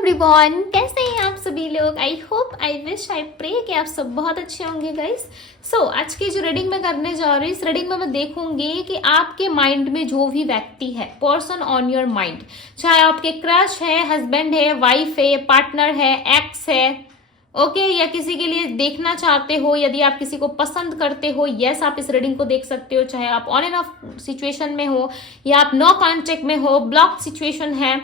Everyone, कैसे हैं आप सभी लोग। I hope, I wish, I pray कि आप सब बहुत अच्छे होंगे गाइस। आज की जो रीडिंग मैं करने जा रही हूँ, इस रीडिंग में मैं देखूंगी कि आपके माइंड में जो भी व्यक्ति है, पर्सन ऑन योर माइंड, चाहे आपके क्रश है, हस्बैंड है, वाइफ है, पार्टनर है, एक्स है, ओके या किसी के लिए देखना चाहते हो, यदि आप किसी को पसंद करते हो, यस आप इस रीडिंग को देख सकते हो। चाहे आप ऑन एंड ऑफ सिचुएशन में हो या आप नो कॉन्टेक्ट में हो, ब्लॉक सिचुएशन है,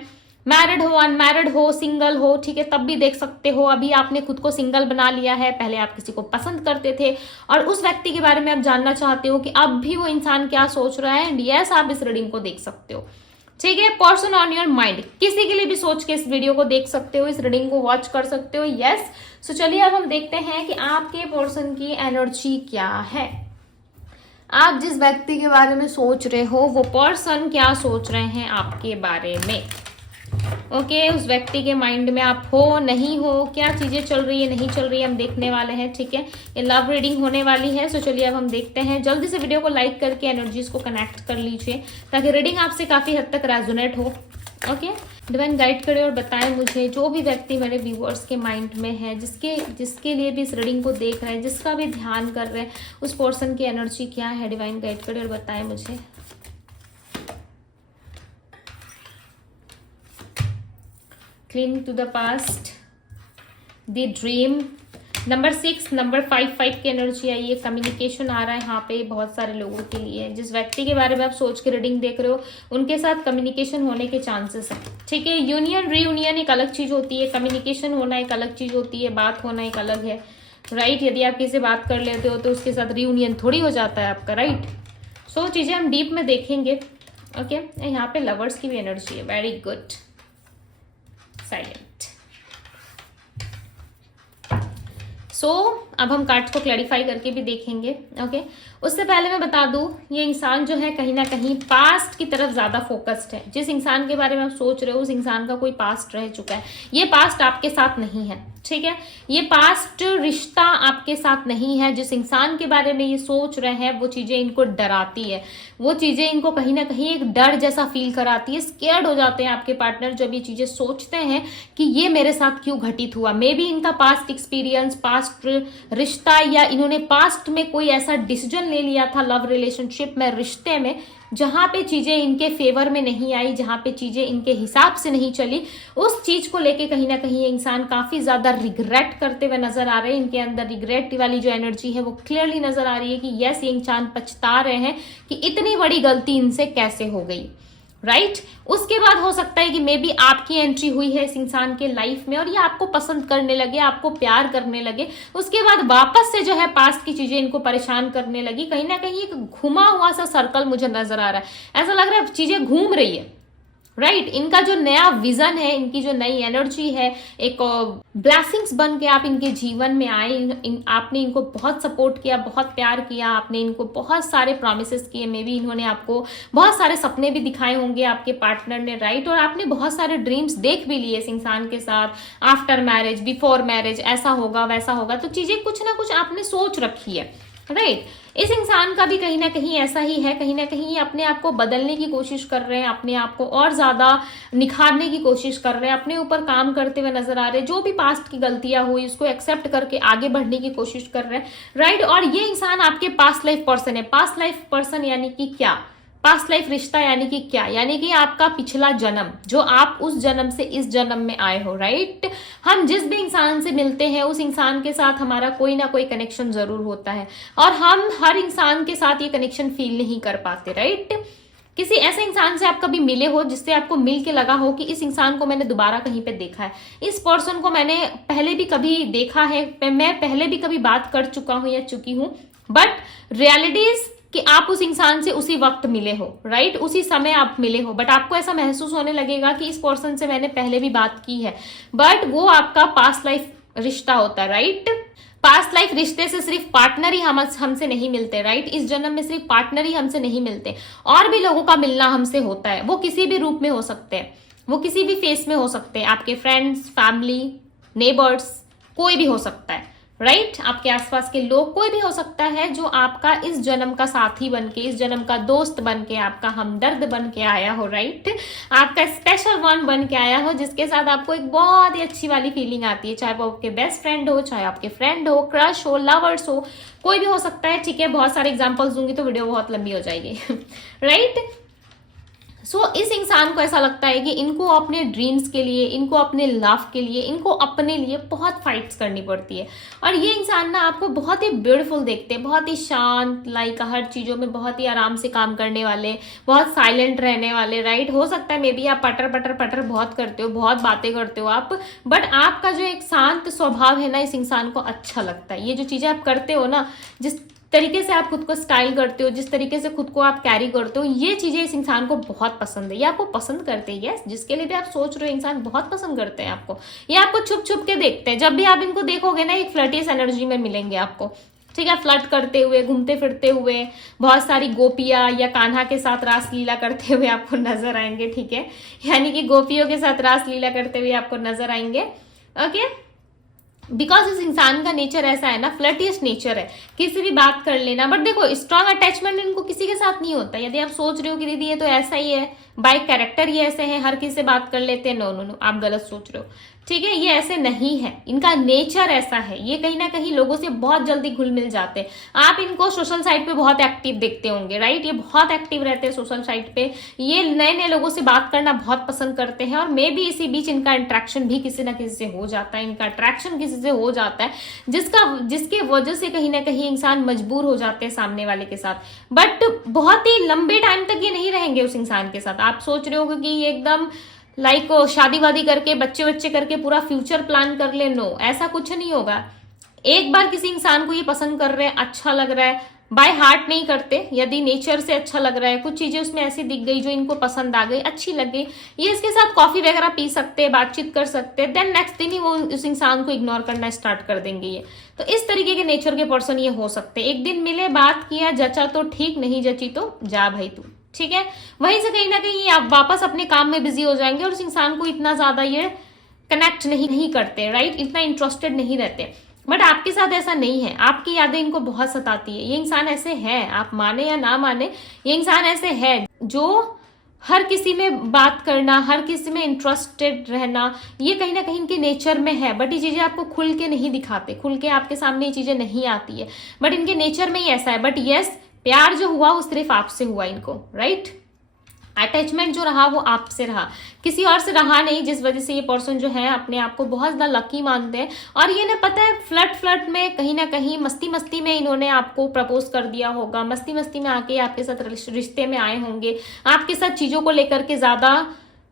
मैरिड हो, अनमैरिड हो, सिंगल हो, ठीक है, तब भी देख सकते हो। अभी आपने खुद को सिंगल बना लिया है, पहले आप किसी को पसंद करते थे और उस व्यक्ति के बारे में आप जानना चाहते हो कि अब भी वो इंसान क्या सोच रहा है, एंड यस आप इस रीडिंग को देख सकते हो। ठीक है, पर्सन ऑन योर माइंड, किसी के लिए भी सोच के इस वीडियो को देख सकते हो, इस रीडिंग को वॉच कर सकते हो। यस सो चलिए अब हम देखते हैं कि आपके पर्सन की एनर्जी क्या है। आप जिस व्यक्ति के बारे में सोच रहे हो, वो पर्सन क्या सोच रहे हैं आपके बारे में। ओके, उस व्यक्ति के माइंड में आप हो, नहीं हो, क्या चीजें चल रही है, नहीं चल रही है, हम देखने वाले हैं। ठीक है, ये लव रीडिंग होने वाली है। सो चलिए अब हम देखते हैं। जल्दी से वीडियो को लाइक करके एनर्जीज को कनेक्ट कर लीजिए ताकि रीडिंग आपसे काफी हद तक रेजोनेट हो। ओके, डिवाइन गाइड करे और बताएं मुझे, जो भी व्यक्ति मेरे व्यूअर्स के माइंड में है, जिसके लिए भी इस रीडिंग को देख रहे हैं, जिसका भी ध्यान कर रहे हैं, उस पर्सन की एनर्जी क्या है। डिवाइन गाइड करे और बताएं मुझे। Cling to the past, the dream, number 6, number 5 की एनर्जी आई है। कम्युनिकेशन आ रहा है यहाँ पे बहुत सारे लोगों के लिए। जिस व्यक्ति के बारे में आप सोच के रीडिंग देख रहे हो, उनके साथ कम्युनिकेशन होने के चांसेस है। ठीक है, यूनियन रीयूनियन एक अलग चीज होती है, कम्युनिकेशन होना एक अलग चीज होती है, बात होना एक अलग है। राइट, यदि आप किसी से बात कर लेते हो तो उसके साथ रीयूनियन थोड़ी हो जाता है आपका। राइट, सो चीजें हम डीप में देखेंगे। ओके, यहाँ पे लवर्स की भी एनर्जी है। Very good, silent. अब हम कार्ड्स को क्लैरिफाई करके भी देखेंगे। ओके, उससे पहले मैं बता दूं, ये इंसान जो है कहीं ना कहीं पास्ट की तरफ ज्यादा फोकस्ड है। जिस इंसान के बारे में आप सोच रहे हो, उस इंसान का कोई पास्ट रह चुका है। ये पास्ट आपके साथ नहीं है। ठीक है, ये पास्ट रिश्ता आपके साथ नहीं है। जिस इंसान के बारे में ये सोच रहे हैं, वो चीजें इनको डराती है, वो चीजें इनको कहीं ना कहीं एक डर जैसा फील कराती है। स्केयर्ड हो जाते हैं आपके पार्टनर जब ये चीजें सोचते हैं कि ये मेरे साथ क्यों घटित हुआ। मे बी इनका पास्ट एक्सपीरियंस, पास्ट रिश्ता, या इन्होंने पास्ट में कोई ऐसा डिसीजन ले लिया था लव रिलेशनशिप में, रिश्ते में, जहां पे चीजें इनके फेवर में नहीं आई, जहां पे चीजें इनके हिसाब से नहीं चली। उस चीज को लेके कहीं ना कहीं ये इंसान काफी ज्यादा रिग्रेट करते हुए नजर आ रहे हैं। इनके अंदर रिग्रेट वाली जो एनर्जी है वो क्लियरली नजर आ रही है कि यस, ये इंसान पछता रहे हैं कि इतनी बड़ी गलती इनसे कैसे हो गई। राइट, उसके बाद हो सकता है कि मे बी आपकी एंट्री हुई है इस इंसान के लाइफ में और ये आपको पसंद करने लगे, आपको प्यार करने लगे। उसके बाद वापस से जो है पास्ट की चीजें इनको परेशान करने लगी। कहीं ना कहीं एक घुमा हुआ सा सर्कल मुझे नजर आ रहा है। ऐसा लग रहा है चीजें घूम रही है। राइट, इनका जो नया विजन है, इनकी जो नई एनर्जी है, एक ब्लेसिंग्स बन के आप इनके जीवन में आए। आपने इनको बहुत सपोर्ट किया, बहुत प्यार किया, आपने इनको बहुत सारे प्रॉमिसेस किए। मे बी इन्होंने आपको बहुत सारे सपने भी दिखाए होंगे, आपके पार्टनर ने। राइट, और आपने बहुत सारे ड्रीम्स देख भी लिए इस इंसान के साथ, आफ्टर मैरिज, बिफोर मैरिज, ऐसा होगा वैसा होगा। तो चीजें कुछ ना कुछ आपने सोच रखी है। राइट, इस इंसान का भी कहीं ना कहीं ऐसा ही है। कहीं ना कहीं अपने आप को बदलने की कोशिश कर रहे हैं, अपने आप को और ज्यादा निखारने की कोशिश कर रहे हैं, अपने ऊपर काम करते हुए नजर आ रहे हैं। जो भी पास्ट की गलतियां हुई उसको एक्सेप्ट करके आगे बढ़ने की कोशिश कर रहे हैं। राइट, और ये इंसान आपके पास्ट लाइफ पर्सन है। पास्ट लाइफ पर्सन यानी कि क्या? पास्ट लाइफ रिश्ता यानी कि क्या? यानी कि आपका पिछला जन्म, जो आप उस जन्म से इस जन्म में आए हो। राइट, हम जिस भी इंसान से मिलते हैं उस इंसान के साथ हमारा कोई ना कोई कनेक्शन जरूर होता है और हम हर इंसान के साथ ये कनेक्शन फील नहीं कर पाते। राइट, किसी ऐसे इंसान से आप कभी मिले हो जिससे आपको मिल के लगा हो कि इस इंसान को मैंने दोबारा कहीं पे देखा है, इस पर्सन को मैंने पहले भी कभी देखा है, मैं पहले भी कभी बात कर चुका हूं या चुकी हूं, बट रियलिटी इज कि आप उस इंसान से उसी वक्त मिले हो। राइट, उसी समय आप मिले हो, बट आपको ऐसा महसूस होने लगेगा कि इस पर्सन से मैंने पहले भी बात की है, बट वो आपका पास्ट लाइफ रिश्ता होता है। राइट, पास्ट लाइफ रिश्ते से सिर्फ पार्टनर ही हमसे नहीं मिलते। राइट, इस जन्म में सिर्फ पार्टनर ही हमसे नहीं मिलते, और भी लोगों का मिलना हमसे होता है। वो किसी भी रूप में हो सकते हैं, वो किसी भी फेस में हो सकते हैं, आपके फ्रेंड्स, फैमिली, नेबर्स, कोई भी हो सकता है। राइट आपके आसपास के लोग, कोई भी हो सकता है जो आपका इस जन्म का साथी बनके, इस जन्म का दोस्त बनके, आपका हमदर्द बन के आया हो, राइट आपका स्पेशल वन बन के आया हो, जिसके साथ आपको एक बहुत ही अच्छी वाली फीलिंग आती है, चाहे वो आपके बेस्ट फ्रेंड हो, चाहे आपके फ्रेंड हो, क्रश हो, लवर्स हो, कोई भी हो सकता है। ठीक है, बहुत सारे एग्जाम्पल्स दूंगी तो वीडियो बहुत लंबी हो जाएगी। राइट इस इंसान को ऐसा लगता है कि इनको अपने ड्रीम्स के लिए, इनको अपने लव के लिए, इनको अपने लिए बहुत फाइट्स करनी पड़ती है। और ये इंसान ना आपको बहुत ही ब्यूटीफुल देखते हैं, बहुत ही शांत, लाइक हर चीजों में बहुत ही आराम से काम करने वाले, बहुत साइलेंट रहने वाले। राइट हो सकता है मे बी आप पटर पटर पटर बहुत करते हो, बहुत बातें करते हो आप, बट आपका जो एक शांत स्वभाव है ना, इस इंसान को अच्छा लगता है। ये जो चीजें आप करते हो ना, जिस तरीके से आप खुद को स्टाइल करते हो, जिस तरीके से खुद को आप कैरी करते हो, ये चीजें इस इंसान को बहुत पसंद है। ये आपको पसंद करते हैं, यस, जिसके लिए भी आप सोच रहे हो इंसान बहुत पसंद करते हैं आपको। ये आपको छुप छुप के देखते हैं। जब भी आप इनको देखोगे ना, एक फ्लर्टियस एनर्जी में मिलेंगे आपको। ठीक है, फ्लर्ट करते हुए, घूमते फिरते हुए, बहुत सारी गोपियां या कान्हा के साथ रासलीला करते हुए आपको नजर आएंगे। ठीक है, यानी कि गोपियों के साथ रासलीला करते हुए आपको नजर आएंगे। ओके, बिकॉज इस इंसान का नेचर ऐसा है ना, फ्लर्टियस नेचर है, किसी भी बात कर लेना। बट देखो, स्ट्रांग अटैचमेंट इनको किसी के साथ नहीं होता। यदि आप सोच रहे हो कि दीदी ये तो ऐसा ही है, बाय कैरेक्टर ये ऐसे है, हर किसी से बात कर लेते हैं, नो नो नो, आप गलत सोच रहे हो। ठीक है, ये ऐसे नहीं है, इनका नेचर ऐसा है। ये कहीं ना कहीं लोगों से बहुत जल्दी घुल मिल जाते हैं। आप इनको सोशल साइट पे बहुत एक्टिव देखते होंगे, राइट, ये बहुत एक्टिव रहते हैं सोशल साइट पे। ये नए नए लोगों से बात करना बहुत पसंद करते हैं, और मे बी इसी बीच इनका इंट्रैक्शन भी किसी ना किसी से हो जाता है, इनका अट्रैक्शन किसी से हो जाता है, जिसके वजह से कहीं ना कहीं इंसान मजबूर हो जाते हैं सामने वाले के साथ। बट बहुत ही लंबे टाइम तक ये नहीं रहेंगे उस इंसान के साथ। आप सोच रहे हो कि ये एकदम लाइक शादी वादी करके, बच्चे बच्चे करके पूरा फ्यूचर प्लान कर ले, नो, ऐसा कुछ नहीं होगा। एक बार किसी इंसान को ये पसंद कर रहे हैं, अच्छा लग रहा है, बाय हार्ट नहीं करते, यदि नेचर से अच्छा लग रहा है, कुछ चीजें उसमें ऐसी दिख गई जो इनको पसंद आ गई, अच्छी लग गई, ये इसके साथ कॉफी वगैरह पी सकते हैं, बातचीत कर सकते हैं, देन नेक्स्ट दिन ही वो उस इंसान को इग्नोर करना स्टार्ट कर देंगे। ये तो इस तरीके के नेचर के पर्सन ये हो सकते हैं। एक दिन मिले, बात किया, जचा तो ठीक, नहीं जची तो जा भाई तू। ठीक है, वहीं से कहीं ना कहीं आप वापस अपने काम में बिजी हो जाएंगे, और उस इंसान को इतना ज्यादा ये कनेक्ट नहीं करते, राइट, इतना इंटरेस्टेड नहीं रहते। बट आपके साथ ऐसा नहीं है, आपकी यादें इनको बहुत सताती है। ये इंसान ऐसे है, आप माने या ना माने, ये इंसान ऐसे है जो हर किसी में बात करना, हर किसी में इंटरेस्टेड रहना, ये कहीं ना कहीं इनके नेचर में है। बट ये चीजें आपको खुल के नहीं दिखाते, खुल के आपके सामने ये चीजें नहीं आती है, बट इनके नेचर में ही ऐसा है। बट यस, प्यार जो हुआ वो सिर्फ आपसे हुआ इनको, राइट, अटैचमेंट जो रहा वो आपसे रहा, किसी और से रहा नहीं, जिस वजह से ये पर्सन जो है अपने आप को बहुत ज्यादा लकी मानते हैं। और ये ना पता है, फ्लर्ट में कहीं ना कहीं मस्ती मस्ती में इन्होंने आपको प्रपोज कर दिया होगा, मस्ती मस्ती में आके आपके साथ रिश्ते में आए होंगे, आपके साथ चीजों को लेकर के ज्यादा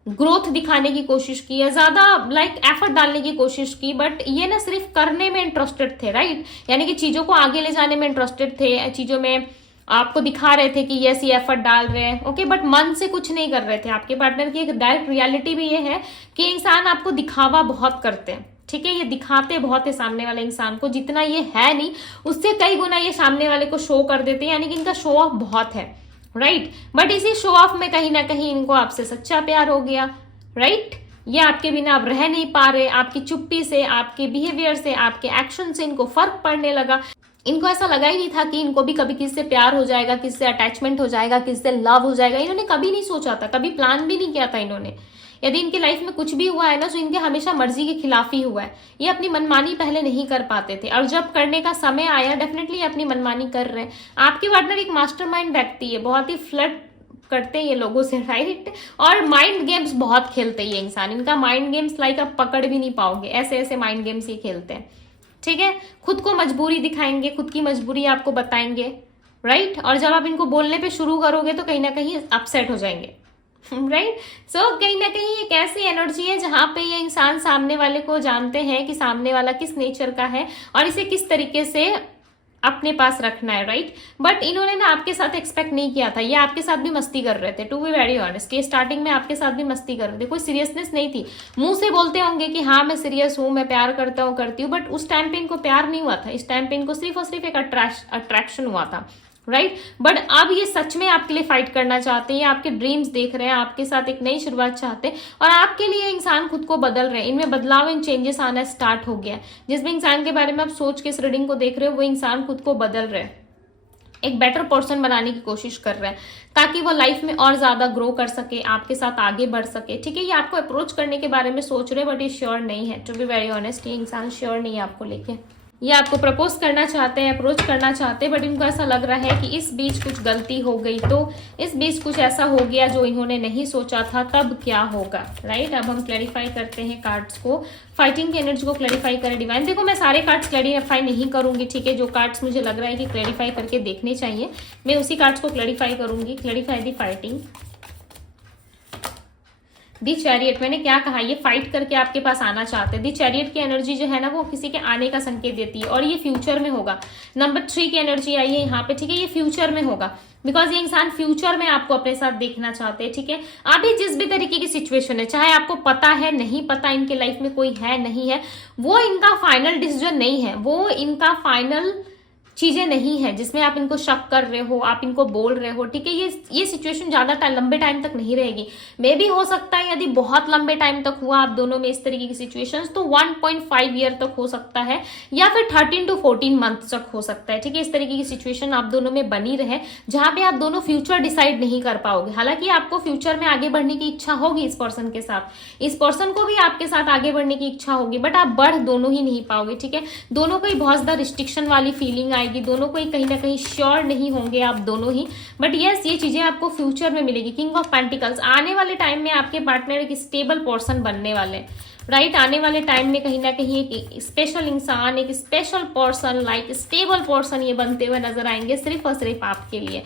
ग्रोथ दिखाने की कोशिश की है, ज्यादा लाइक एफर्ट डालने की कोशिश की। बट ये ना सिर्फ करने में इंटरेस्टेड थे, राइट, यानी कि चीजों को आगे ले जाने में इंटरेस्टेड थे, चीजों में आपको दिखा रहे थे कि यस ये एफर्ट डाल रहे हैं, ओके, बट मन से कुछ नहीं कर रहे थे। आपके पार्टनर की एक डायरेक्ट रियलिटी भी ये है कि इंसान आपको दिखावा बहुत करते हैं। ठीक है, ये दिखाते बहुत है सामने वाले इंसान को, जितना ये है नहीं उससे कई गुना ये सामने वाले को शो कर देते हैं, यानी कि इनका शो ऑफ बहुत है, राइट। बट इसी शो ऑफ में कहीं ना कहीं इनको आपसे सच्चा प्यार हो गया, राइट। ये आपके बिना अब रह नहीं पा रहे, आपकी चुप्पी से, आपके बिहेवियर से, आपके एक्शन से इनको फर्क पड़ने लगा। इनको ऐसा लगा ही नहीं था कि इनको भी कभी किससे प्यार हो जाएगा, किससे अटैचमेंट हो जाएगा, किससे लव हो जाएगा। इन्होंने कभी नहीं सोचा था, कभी प्लान भी नहीं किया था इन्होंने। यदि इनकी लाइफ में कुछ भी हुआ है ना, तो इनके हमेशा मर्जी के खिलाफ ही हुआ है। ये अपनी मनमानी पहले नहीं कर पाते थे, और जब करने का समय आया डेफिनेटली अपनी मनमानी कर रहे हैं। आपके पार्टनर एक मास्टरमाइंड व्यक्ति है, बहुत ही फ्लर्ट करते हैं ये लोगों से, राइट, और माइंड गेम्स बहुत खेलते हैं ये इंसान। इनका माइंड गेम्स लाइक आप पकड़ भी नहीं पाओगे, ऐसे ऐसे माइंड गेम्स ये खेलते हैं। ठीक है, खुद को मजबूरी दिखाएंगे, खुद की मजबूरी आपको बताएंगे, राइट, और जब आप इनको बोलने पे शुरू करोगे तो कहीं ना कहीं अपसेट हो जाएंगे, राइट। सो कहीं ना कहीं एक ऐसी एनर्जी है जहां पे ये इंसान सामने वाले को जानते हैं कि सामने वाला किस नेचर का है और इसे किस तरीके से अपने पास रखना है, राइट। बट इन्होंने ना आपके साथ एक्सपेक्ट नहीं किया था, ये आपके साथ भी मस्ती कर रहे थे, टू बी वेरी ऑनेस्ट। ये स्टार्टिंग में आपके साथ भी मस्ती कर रहे थे, कोई सीरियसनेस नहीं थी। मुंह से बोलते होंगे कि हाँ मैं सीरियस हूँ, मैं प्यार करता हूँ, करती हूँ, बट उस टाइम पे इनको प्यार नहीं हुआ था। इस टाइम पे इनको सिर्फ और सिर्फ एक अट्रैक्शन हुआ था, राइट बट अब ये सच में आपके लिए फाइट करना चाहते हैं, ये आपके ड्रीम्स देख रहे हैं, आपके साथ एक नई शुरुआत चाहते हैं और आपके लिए इंसान खुद को बदल रहे हैं। इनमें बदलाव, इन चेंजेस आना स्टार्ट हो गया है। जिस भी इंसान के बारे में आप सोच के इस रीडिंग को देख रहे हो वो इंसान खुद को बदल रहे हैं, एक बेटर पर्सन बनाने की कोशिश कर रहा है ताकि वो लाइफ में और ज्यादा ग्रो कर सके, आपके साथ आगे बढ़ सके। ठीक है, ये आपको अप्रोच करने के बारे में सोच रहे हैं बट ये श्योर नहीं है। टू बी वेरी ऑनेस्ट, ये इंसान श्योर नहीं है आपको लेके। ये आपको प्रपोज करना चाहते हैं, अप्रोच करना चाहते हैं बट इनको ऐसा लग रहा है कि इस बीच कुछ गलती हो गई, तो इस बीच कुछ ऐसा हो गया जो इन्होंने नहीं सोचा था, तब क्या होगा। राइट, अब हम क्लैरिफाई करते हैं कार्ड्स को, फाइटिंग की एनर्जी को क्लैरिफाई करें डिवाइन। देखो मैं सारे कार्ड्स क्लैरिफाई नहीं करूंगी, ठीक है, जो कार्ड्स मुझे लग रहा है कि क्लैरिफाई करके देखने चाहिए मैं उसी कार्ड्स को क्लैरिफाई करूंगी। क्लैरिफाई दी फाइटिंग, दी चैरियट। मैंने क्या कहा, ये फाइट करके आपके पास आना चाहते हैं। दी चैरियट की एनर्जी जो है ना वो किसी के आने का संकेत देती है और ये फ्यूचर में होगा। नंबर 3 की एनर्जी आई है यहाँ पे, ठीक है, ये फ्यूचर में होगा बिकॉज ये इंसान फ्यूचर में आपको अपने साथ देखना चाहते हैं। ठीक है, अभी जिस भी तरीके की सिचुएशन है, चाहे आपको पता है नहीं पता इनके लाइफ में कोई है नहीं है, वो इनका फाइनल डिसीजन नहीं है, वो इनका फाइनल चीजें नहीं है जिसमें आप इनको शक कर रहे हो, आप इनको बोल रहे हो। ठीक है, ये सिचुएशन ज्यादा लंबे टाइम तक नहीं रहेगी। मे भी हो सकता है यदि बहुत लंबे टाइम तक हुआ आप दोनों में इस तरीके की सिचुएशंस तो 1.5 ईयर तक हो सकता है या फिर 13 to 14 मंथ तक हो सकता है। ठीक है, इस तरीके की सिचुएशन आप दोनों में बनी रहे जहां पे आप दोनों फ्यूचर डिसाइड नहीं कर पाओगे। हालांकि आपको फ्यूचर में आगे बढ़ने की इच्छा होगी इस पर्सन के साथ, इस पर्सन को भी आपके साथ आगे बढ़ने की इच्छा होगी बट आप बढ़ दोनों ही नहीं पाओगे। ठीक है, दोनों को ही बहुत ज्यादा रिस्ट्रिक्शन वाली फीलिंग आएगी, दोनों को ही कहीं ना कहीं श्योर नहीं होंगे आप दोनों ही। बट यस, ये चीजें आपको फ्यूचर में मिलेगी। किंग ऑफ पेंटिकल्स, आने वाले टाइम में आपके पार्टनर एक स्टेबल पर्सन बनने वाले, राइट, आने वाले टाइम में कहीं ना कहीं एक स्पेशल इंसान, एक special person, like stable person ये बनते हुए नजर आएंगे सिर्फ और सिर्फ आपके लिए।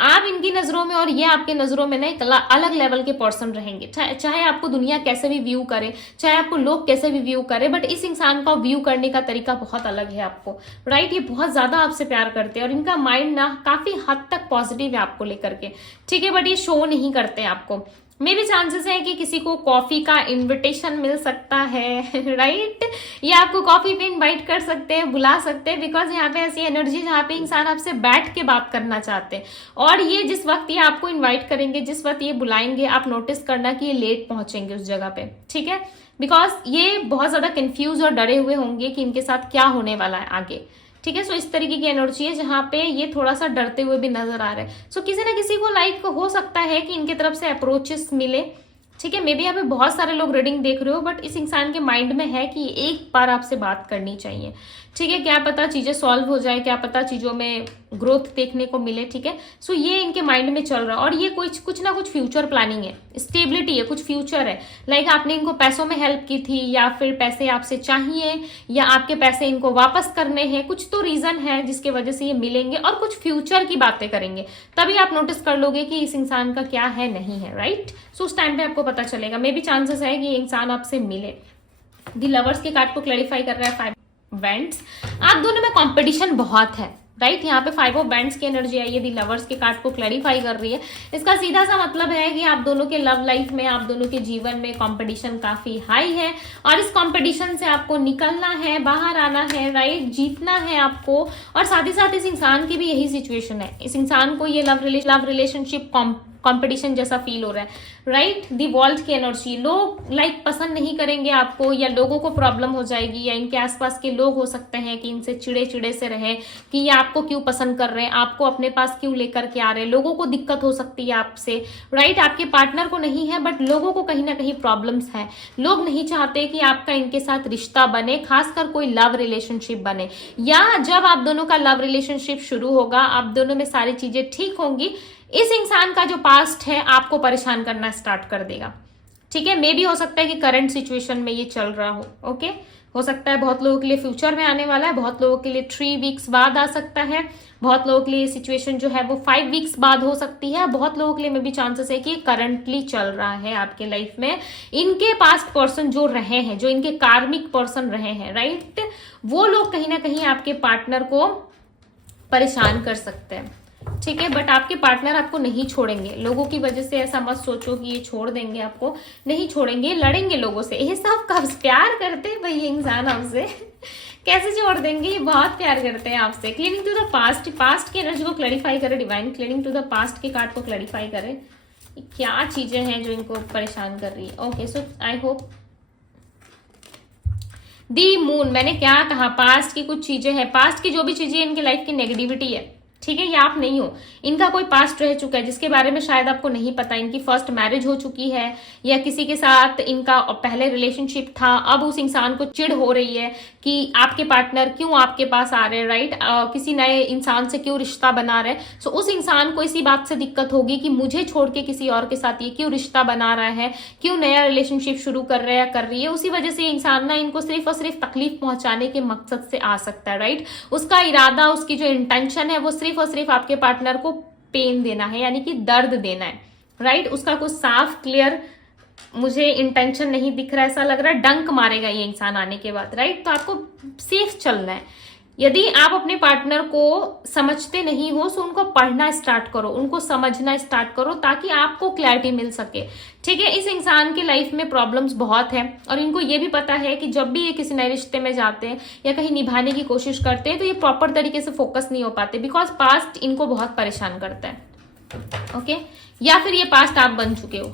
आप इनकी नजरों में और ये आपके नजरों में ना एक अलग लेवल के पर्सन रहेंगे। चाहे आपको दुनिया कैसे भी व्यू करे, चाहे आपको लोग कैसे भी व्यू करे, बट इस इंसान का व्यू करने का तरीका बहुत अलग है आपको। राइट, ये बहुत ज्यादा आपसे प्यार करते हैं और इनका माइंड ना काफी हद तक पॉजिटिव है आपको लेकर के। ठीक है, बट ये शो नहीं करते आपको। मे भी चांसेस है कि किसी को कॉफी का इनविटेशन मिल सकता है, राइट, ये आपको कॉफी पे इनवाइट कर सकते हैं, बुला सकते हैं बिकॉज यहाँ पे ऐसी एनर्जी जहाँ पे इंसान आपसे बैठ के बात करना चाहते हैं। और ये जिस वक्त ये आपको इनवाइट करेंगे, जिस वक्त ये बुलाएंगे, आप नोटिस करना कि ये लेट पहुंचेंगे उस जगह पे। ठीक है, बिकॉज ये बहुत ज्यादा कंफ्यूज और डरे हुए होंगे कि इनके साथ क्या होने वाला है आगे। ठीक है, सो इस तरीके की एनर्जी है जहां पे ये थोड़ा सा डरते हुए भी नजर आ रहे हैं। सो किसी ना किसी को लाइक हो सकता है कि इनकी तरफ से अप्रोचेस मिले। ठीक है, मे बी यहाँ पे बहुत सारे लोग रीडिंग देख रहे हो बट इस इंसान के माइंड में है कि एक बार आपसे बात करनी चाहिए। ठीक है, क्या पता चीजें सॉल्व हो जाए, क्या पता चीजों में ग्रोथ देखने को मिले। ठीक है, सो ये इनके माइंड में चल रहा है और ये कुछ ना कुछ फ्यूचर प्लानिंग है, स्टेबिलिटी है, कुछ फ्यूचर है। लाइक आपने इनको पैसों में हेल्प की थी या फिर पैसे आपसे चाहिए या आपके पैसे इनको वापस करने हैं, कुछ तो रीजन है जिसके वजह से ये मिलेंगे और कुछ फ्यूचर की बातें करेंगे। तभी आप नोटिस कर लोगे कि इस इंसान का क्या है नहीं है। राइट, सो उस टाइम पे आपको पता चलेगा। मे भी चांसेस है कि ये इंसान आपसे मिले। दी लवर्स के कार्ड को क्लैरिफाई कर रहा है 5 बैंड्स। आप दोनों में कंपटीशन बहुत है। राइट, यहाँ पे 5 ऑफ बैंड्स की एनर्जी आई है, दी लवर्स के कार्ड को क्लैरिफाई कर रही है। इसका सीधा सा मतलब है कि आप दोनों के लव लाइफ में, आप दोनों के जीवन में कंपटीशन काफी हाई है और इस कंपटीशन से आपको निकलना है, बाहर आना है, राइट, जीतना है आपको। और साथ ही साथ इस इंसान की भी यही सिचुएशन है, इस इंसान को ये लव रिलेशनशिप कंपटीशन जैसा फील हो रहा है। राइट, दी वर्ल्ड की एनर्जी, लोग लाइक पसंद नहीं करेंगे आपको या लोगों को प्रॉब्लम हो जाएगी या इनके आसपास के लोग हो सकते हैं कि इनसे चिड़े चिड़े से रहे कि ये आपको क्यों पसंद कर रहे हैं, आपको अपने पास क्यों लेकर के आ रहे हैं। लोगों को दिक्कत हो सकती है आपसे। राइट, आपके पार्टनर को नहीं है बट लोगों को कहीं ना कहीं प्रॉब्लम्स है। लोग नहीं चाहते कि आपका इनके साथ रिश्ता बने, खासकर कोई लव रिलेशनशिप बने, या जब आप दोनों का लव रिलेशनशिप शुरू होगा, आप दोनों में सारी चीजें ठीक होंगी, इस इंसान का जो पास्ट है आपको परेशान करना स्टार्ट कर देगा। ठीक है, मे भी हो सकता है कि करंट सिचुएशन में ये चल रहा हो। ओके, हो सकता है बहुत लोगों के लिए फ्यूचर में आने वाला है, बहुत लोगों के लिए 3 वीक्स बाद आ सकता है, बहुत लोगों के लिए सिचुएशन जो है वो 5 वीक्स बाद हो सकती है, बहुत लोगों के लिए में भी चांसेस है कि करंटली चल रहा है आपके लाइफ में। इनके पास्ट पर्सन जो रहे हैं, जो इनके कार्मिक पर्सन रहे हैं, राइट, वो लोग कहीं ना कहीं आपके पार्टनर को परेशान कर सकते हैं। ठीक है, बट आपके पार्टनर आपको नहीं छोड़ेंगे। लोगों की वजह से ऐसा मत सोचो कि ये छोड़ देंगे, आपको नहीं छोड़ेंगे, लड़ेंगे लोगों से। ये सब कब प्यार करते हैं भाई इंसान आपसे, कैसे छोड़ देंगे, ये बहुत प्यार करते हैं आपसे। Cleaning to the past, past की एनर्जी को क्लैरिफाई करे divine, cleaning to the past के कार्ड को क्लैरिफाई करे, क्या चीजें हैं जो इनको परेशान कर रही है। Okay, so I hope the moon, मैंने क्या कहा, पास्ट की कुछ चीजें हैं, पास्ट की जो भी चीजें इनकी लाइफ की नेगेटिविटी है, ठीक है, ये आप नहीं हो, इनका कोई पास्ट रह चुका है जिसके बारे में शायद आपको नहीं पता। इनकी फर्स्ट मैरिज हो चुकी है या किसी के साथ इनका पहले रिलेशनशिप था, अब उस इंसान को चिढ़ हो रही है कि आपके पार्टनर क्यों आपके पास आ रहे हैं, राइट, किसी नए इंसान से क्यों रिश्ता बना रहे हैं। सो उस इंसान को इसी बात से दिक्कत होगी कि मुझे छोड़ के किसी और के साथ ये क्यों रिश्ता बना रहा है, क्यों नया रिलेशनशिप शुरू कर रहा है या कर रही है। उसी वजह से इंसान ना इनको सिर्फ और सिर्फ तकलीफ पहुंचाने के मकसद से आ सकता है, राइट। उसका इरादा, उसकी जो इंटेंशन है वो सिर्फ और सिर्फ आपके पार्टनर को पेन देना है, यानी कि दर्द देना है, राइट। उसका कुछ साफ क्लियर मुझे इंटेंशन नहीं दिख रहा है, ऐसा लग रहा है डंक मारेगा ये इंसान आने के बाद, राइट। तो आपको सेफ चलना है। यदि आप अपने पार्टनर को समझते नहीं हो तो उनको पढ़ना स्टार्ट करो, उनको समझना स्टार्ट करो ताकि आपको क्लैरिटी मिल सके, ठीक है। इस इंसान की लाइफ में प्रॉब्लम्स बहुत है और इनको ये भी पता है कि जब भी ये किसी नए रिश्ते में जाते हैं या कहीं निभाने की कोशिश करते हैं तो ये प्रॉपर तरीके से फोकस नहीं हो पाते, बिकॉज पास्ट इनको बहुत परेशान करता है। ओके, या फिर ये पास्ट आप बन चुके हो,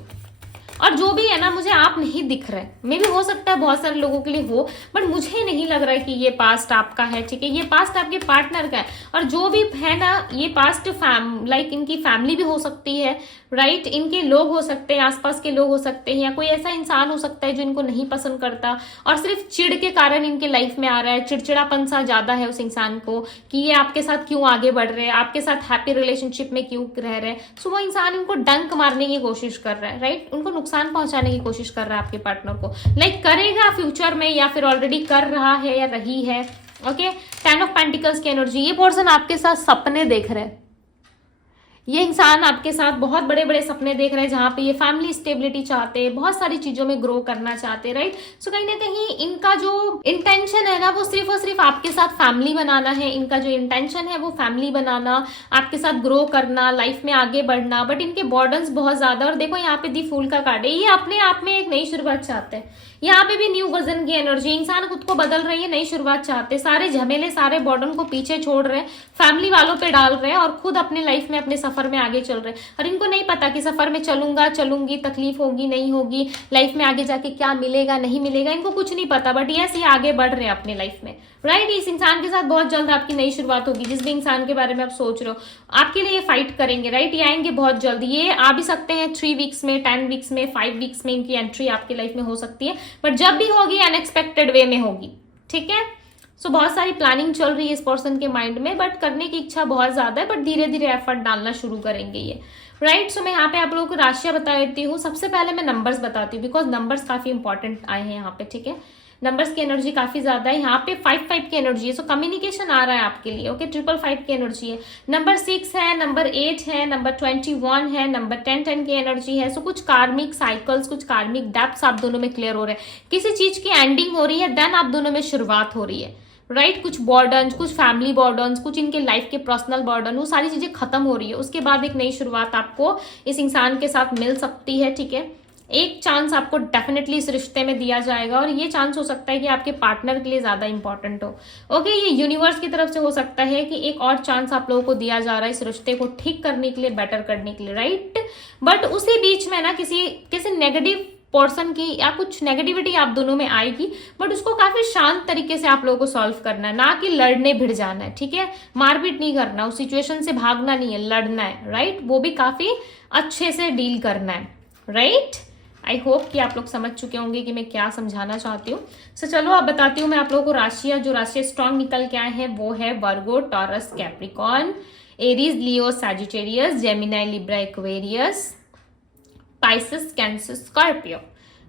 और जो भी है ना, मुझे आप नहीं दिख रहे, मे भी हो सकता है बहुत सारे लोगों के लिए हो, बट मुझे नहीं लग रहा है कि ये पास्ट आपका है, ठीक है। ये पास्ट आपके पार्टनर का है, और जो भी है ना, ये पास्ट लाइक इनकी फैमिली भी हो सकती है, राइट, इनके लोग हो सकते हैं, आसपास के लोग हो सकते हैं, या कोई ऐसा इंसान हो सकता है जो इनको नहीं पसंद करता और सिर्फ चिढ़ के कारण इनके लाइफ में आ रहा है, चिड़चिड़ापन सा ज्यादा है उस इंसान को कि ये आपके साथ क्यों आगे बढ़ रहे हैं, आपके साथ हैप्पी रिलेशनशिप में क्यों रह रहे हैं। सो वो इंसान इनको डंक मारने की कोशिश कर रहा है, राइट, उनको नुकसान पहुंचाने की कोशिश कर रहा है आपके पार्टनर को, लाइक करेगा फ्यूचर में या फिर ऑलरेडी कर रहा है या रही है। ओके, 10 ऑफ पेंटिकल्स की एनर्जी, ये पर्सन आपके साथ सपने देख रहे हैं, ये इंसान आपके साथ बहुत बड़े बड़े सपने देख रहे हैं जहां पे ये फैमिली स्टेबिलिटी चाहते हैं, बहुत सारी चीजों में ग्रो करना चाहते हैं, राइट। सो कहीं ना कहीं इनका जो इंटेंशन है ना वो सिर्फ और सिर्फ आपके साथ फैमिली बनाना है, इनका जो इंटेंशन है वो फैमिली बनाना, आपके साथ ग्रो करना, लाइफ में आगे बढ़ना, बट इनके बर्डन्स बहुत ज्यादा। और देखो यहाँ पे दी फूल का कार्ड है, ये अपने आप में एक नई शुरुआत चाहते हैं, यहाँ पे भी न्यू वर्जन की एनर्जी, इंसान खुद को बदल रही है, नई शुरुआत चाहते हैं, सारे झमेले सारे बर्डन को पीछे छोड़ रहे हैं, फैमिली वालों पे डाल रहे हैं और खुद अपने लाइफ में अपने सफर में आगे चल रहे हैं। और इनको नहीं पता कि सफर में चलूंगा चलूंगी, तकलीफ होगी नहीं होगी, लाइफ में आगे जाके क्या मिलेगा नहीं मिलेगा, इनको कुछ नहीं पता, बट यस ये आगे बढ़ रहे हैं अपने लाइफ में, राइट। इस इंसान के साथ बहुत जल्द आपकी नई शुरुआत होगी, जिस भी इंसान के बारे में आप सोच रहे हो आपके लिए ये फाइट करेंगे, राइट। ये आएंगे बहुत जल्द, ये आ भी सकते हैं 3 वीक्स में, 10 वीक्स में, 5 वीक्स में इनकी एंट्री आपकी लाइफ में हो सकती है, बट जब भी होगी अनएक्सपेक्टेड वे में होगी, ठीक है। सो बहुत सारी प्लानिंग चल रही है इस पर्सन के माइंड में, बट करने की इच्छा बहुत ज्यादा है, बट धीरे धीरे एफर्ट डालना शुरू करेंगे ये, राइट। सो मैं यहाँ पे आप लोगों को राशियां बता देती हूँ। सबसे पहले मैं नंबर्स बताती हूँ बिकॉज नंबर्स काफी इंपॉर्टेंट आए हैं यहाँ पे, ठीक है। नंबर्स की एनर्जी काफी ज्यादा है यहाँ पे। 5 की एनर्जी है, सो कम्युनिकेशन आ रहा है आपके लिए, ओके। 5 की एनर्जी है, नंबर 6 है, नंबर 8 है, नंबर 21 है, नंबर 10 की एनर्जी है। सो कुछ कार्मिक साइकिल्स, कुछ कार्मिक डेप्थ्स आप दोनों में क्लियर हो रहे हैं, किसी चीज की एंडिंग हो रही है, देन आप दोनों में शुरुआत हो रही है, राइट। कुछ बॉर्डन, कुछ फैमिली बॉर्डन, कुछ इनके लाइफ के पर्सनल बॉर्डन, वो सारी चीजें खत्म हो रही है, उसके बाद एक नई शुरुआत आपको इस इंसान के साथ मिल सकती है, ठीक है। एक चांस आपको डेफिनेटली इस रिश्ते में दिया जाएगा और ये चांस हो सकता है कि आपके पार्टनर के लिए ज्यादा इंपॉर्टेंट हो, ओके। ये यूनिवर्स की तरफ से हो सकता है कि एक और चांस आप लोगों को दिया जा रहा है इस रिश्ते को ठीक करने के लिए, बेटर करने के लिए, राइट। बट उसी बीच में ना किसी नेगेटिव पर्सन की या कुछ नेगेटिविटी आप दोनों में आएगी, बट उसको काफी शांत तरीके से आप लोगों को सॉल्व करना है, ना कि लड़ने भिड़ जाना है, ठीक है। मारपीट नहीं करना, उस सिचुएशन से भागना नहीं है, लड़ना है, राइट। वो भी काफी अच्छे से डील करना है, राइट। आई होप कि आप लोग समझ चुके होंगे कि मैं क्या समझाना चाहती हूँ। सो चलो अब बताती हूँ मैं आप लोगों को राशियां, जो राशियां स्ट्रॉन्ग निकल के आए हैं वो है Virgo, Taurus, Capricorn, Aries, Leo, Sagittarius, Gemini, Libra, Aquarius, Pisces, Cancer, Scorpio.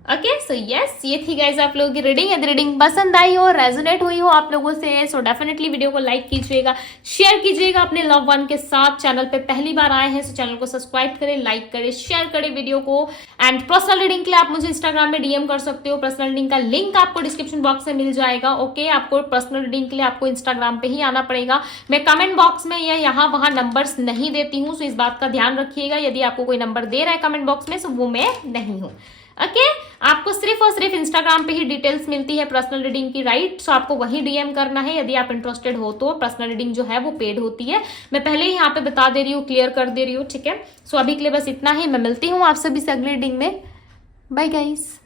Okay, so yes, ये थी गाइज आप लोगों की रीडिंग। यदि रीडिंग पसंद आई हो, रेजोनेट हुई हो आप लोगों से, सो डेफिनेटली वीडियो को लाइक कीजिएगा, शेयर कीजिएगा अपने लव वन के साथ। चैनल पे पहली बार आए हैं तो चैनल को सब्सक्राइब करें, लाइक करें, शेयर करें वीडियो को। एंड पर्सनल रीडिंग के लिए आप मुझे इंस्टाग्राम में डीएम कर सकते हो, पर्सनल रीडिंग का लिंक आपको डिस्क्रिप्शन बॉक्स में मिल जाएगा, ओके। आपको पर्सनल रीडिंग के लिए आपको इंस्टाग्राम पे ही आना पड़ेगा, मैं कमेंट बॉक्स में या यहाँ वहां नंबर्स नहीं देती हूँ, सो इस बात का ध्यान रखिएगा। यदि आपको कोई नंबर दे रहा है कमेंट बॉक्स में, सो वो मैं नहीं हूँ, ओके आपको सिर्फ और सिर्फ इंस्टाग्राम पे ही डिटेल्स मिलती है पर्सनल रीडिंग की, राइट। सो आपको वही डीएम करना है यदि आप इंटरेस्टेड हो तो। पर्सनल रीडिंग जो है वो पेड होती है, मैं पहले ही यहाँ पे बता दे रही हूँ, क्लियर कर दे रही हूँ, ठीक है। सो अभी के लिए बस इतना ही, मैं मिलती हूँ आप सभी से अगली रीडिंग में। Bye guys.